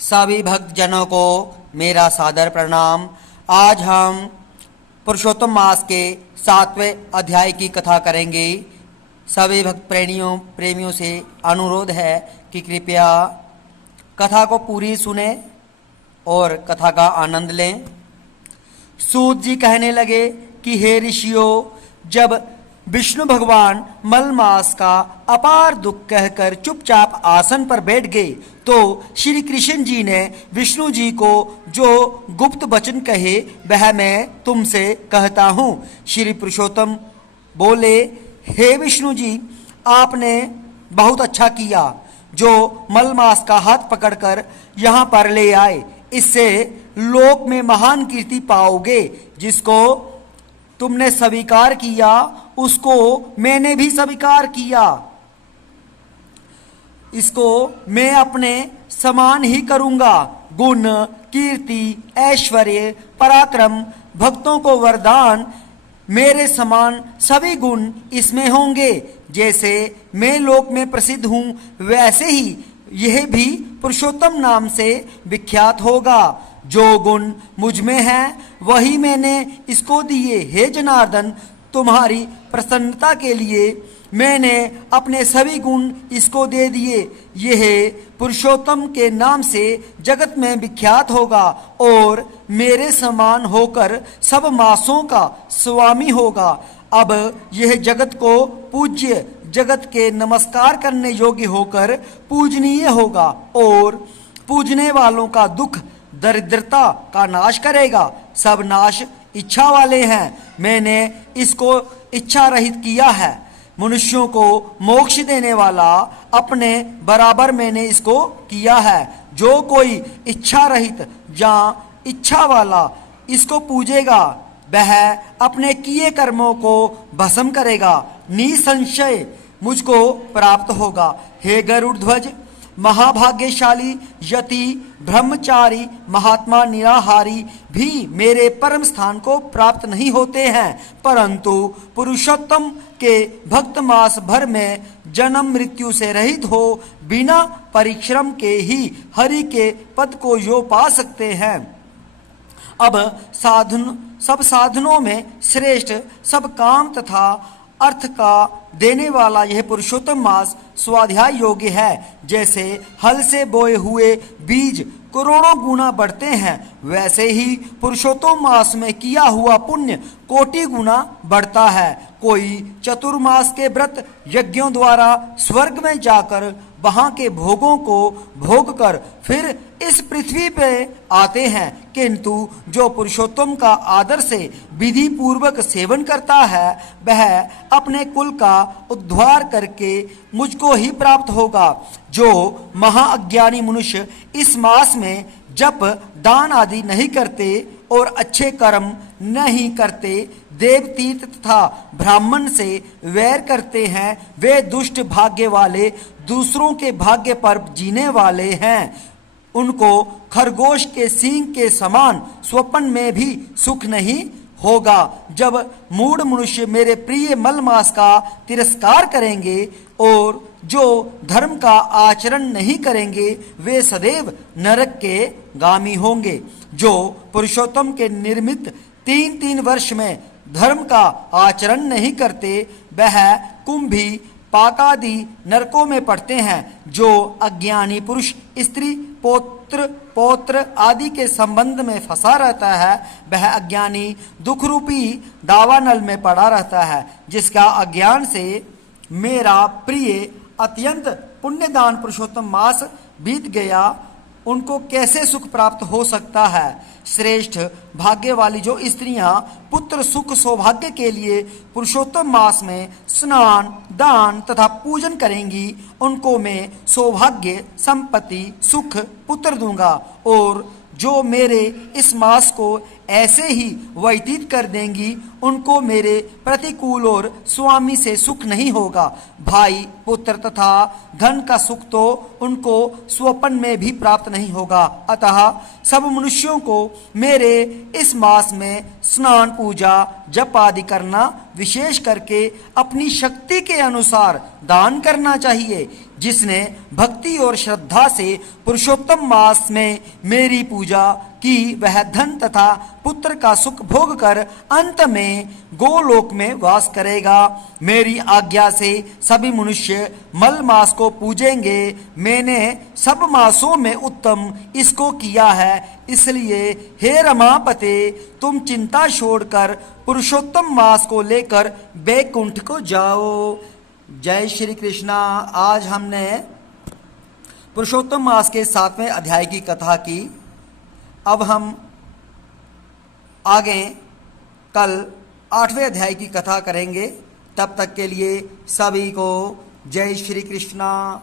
सभी भक्तजनों को मेरा सादर प्रणाम। आज हम पुरुषोत्तम मास के 7वें अध्याय की कथा करेंगे। सभी भक्त प्रेमियों से अनुरोध है कि कृपया कथा को पूरी सुने और कथा का आनंद लें। सूत जी कहने लगे कि हे ऋषियों, जब विष्णु भगवान मल मास का अपार दुख कहकर चुपचाप आसन पर बैठ गए तो श्री कृष्ण जी ने विष्णु जी को जो गुप्त वचन कहे वह मैं तुमसे कहता हूँ। श्री पुरुषोत्तम बोले, हे विष्णु जी, आपने बहुत अच्छा किया जो मल मास का हाथ पकड़कर यहाँ पर ले आए। इससे लोक में महान कीर्ति पाओगे। जिसको तुमने स्वीकार किया उसको मैंने भी स्वीकार किया। इसको मैं अपने समान ही करूंगा। गुण, कीर्ति, ऐश्वर्य, पराक्रम, भक्तों को वरदान, मेरे समान सभी गुण इसमें होंगे। जैसे मैं लोक में प्रसिद्ध हूं वैसे ही यह भी पुरुषोत्तम नाम से विख्यात होगा। जो गुण मुझ में है वही मैंने इसको दिए। हे जनार्दन, तुम्हारी प्रसन्नता के लिए मैंने अपने सभी गुण इसको दे दिए। यह पुरुषोत्तम के नाम से जगत में विख्यात होगा और मेरे समान होकर सब मासों का स्वामी होगा। अब यह जगत को पूज्य, जगत के नमस्कार करने योग्य होकर पूजनीय होगा और पूजने वालों का दुख, दरिद्रता का नाश करेगा। सब नाश इच्छा वाले हैं। मैंने इसको इच्छा रहित किया है। मनुष्यों को मोक्ष देने वाला अपने बराबर मैंने इसको किया है। जो कोई इच्छा रहित या इच्छा वाला इसको पूजेगा वह अपने किए कर्मों को भस्म करेगा, निसंशय मुझको प्राप्त होगा। हे गरुड़ ध्वज, महाभाग्यशाली यति, ब्रह्मचारी, महात्मा, निराहारी भी मेरे परम स्थान को प्राप्त नहीं होते हैं, परंतु पुरुषोत्तम के भक्त मास भर में जन्म मृत्यु से रहित हो बिना परिश्रम के ही हरि के पद को यो पा सकते हैं। अब सब साधनों में श्रेष्ठ, सब काम तथा अर्थ का देने वाला यह पुरुषोत्तम मास स्वाध्याय योग्य है। जैसे हल से बोए हुए बीज करोड़ों गुना बढ़ते हैं, वैसे ही पुरुषोत्तम मास में किया हुआ पुण्य कोटि गुना बढ़ता है। कोई चतुर्मास के व्रत यज्ञों द्वारा स्वर्ग में जाकर वहां के भोगों को भोग कर फिर इस पृथ्वी पे आते हैं, किंतु जो पुरुषोत्तम का आदर से विधि पूर्वक सेवन करता है वह अपने कुल का उद्धार करके मुझको ही प्राप्त होगा। जो महाअज्ञानी मनुष्य इस मास में जप, दान आदि नहीं करते और अच्छे कर्म नहीं करते, देव तीर्थ तथा ब्राह्मण से वैर करते हैं, वे दुष्ट भाग्य वाले, दूसरों के भाग्य पर जीने वाले हैं। उनको खरगोश के सींग के समान स्वप्न में भी सुख नहीं होगा। जब मूढ़ मनुष्य मेरे प्रिय मल मास का तिरस्कार करेंगे और जो धर्म का आचरण नहीं करेंगे वे सदैव नरक के गामी होंगे। जो पुरुषोत्तम के निर्मित 3-3 वर्ष में धर्म का आचरण नहीं करते वह कुंभी, पाकादि नरकों में पड़ते हैं। जो अज्ञानी पुरुष स्त्री, पौत्र आदि के संबंध में फंसा रहता है वह अज्ञानी दुख रूपी दावानल में पड़ा रहता है। जिसका अज्ञान से मेरा प्रिय अत्यंत पुण्यदान पुरुषोत्तम मास बीत गया, उनको कैसे सुख प्राप्त हो सकता है। श्रेष्ठ भाग्य वाली जो स्त्रियां पुत्र सुख सौभाग्य के लिए पुरुषोत्तम मास में स्नान, दान तथा पूजन करेंगी, उनको मैं सौभाग्य, संपत्ति, सुख, पुत्र दूंगा। और जो मेरे इस मास को ऐसे ही व्यतीत कर देंगी, उनको मेरे प्रतिकूल और स्वामी से सुख नहीं होगा। भाई, पुत्र तथा धन का सुख तो उनको स्वप्न में भी प्राप्त नहीं होगा। अतः सब मनुष्यों को मेरे इस मास में स्नान, पूजा, जप आदि करना, विशेष करके अपनी शक्ति के अनुसार दान करना चाहिए। जिसने भक्ति और श्रद्धा से पुरुषोत्तम मास में मेरी पूजा की, वह धन तथा पुत्र का सुख भोग कर अंत में गोलोक में वास करेगा। मेरी आज्ञा से सभी मनुष्य मल मास को पूजेंगे। मैंने सब मासों में उत्तम इसको किया है, इसलिए हे रमापते, तुम चिंता छोड़कर पुरुषोत्तम मास को लेकर बैकुंठ को जाओ। जय श्री कृष्णा। आज हमने पुरुषोत्तम मास के 7वें अध्याय की कथा की। अब हम आगे कल 8वें अध्याय की कथा करेंगे। तब तक के लिए सभी को जय श्री कृष्णा।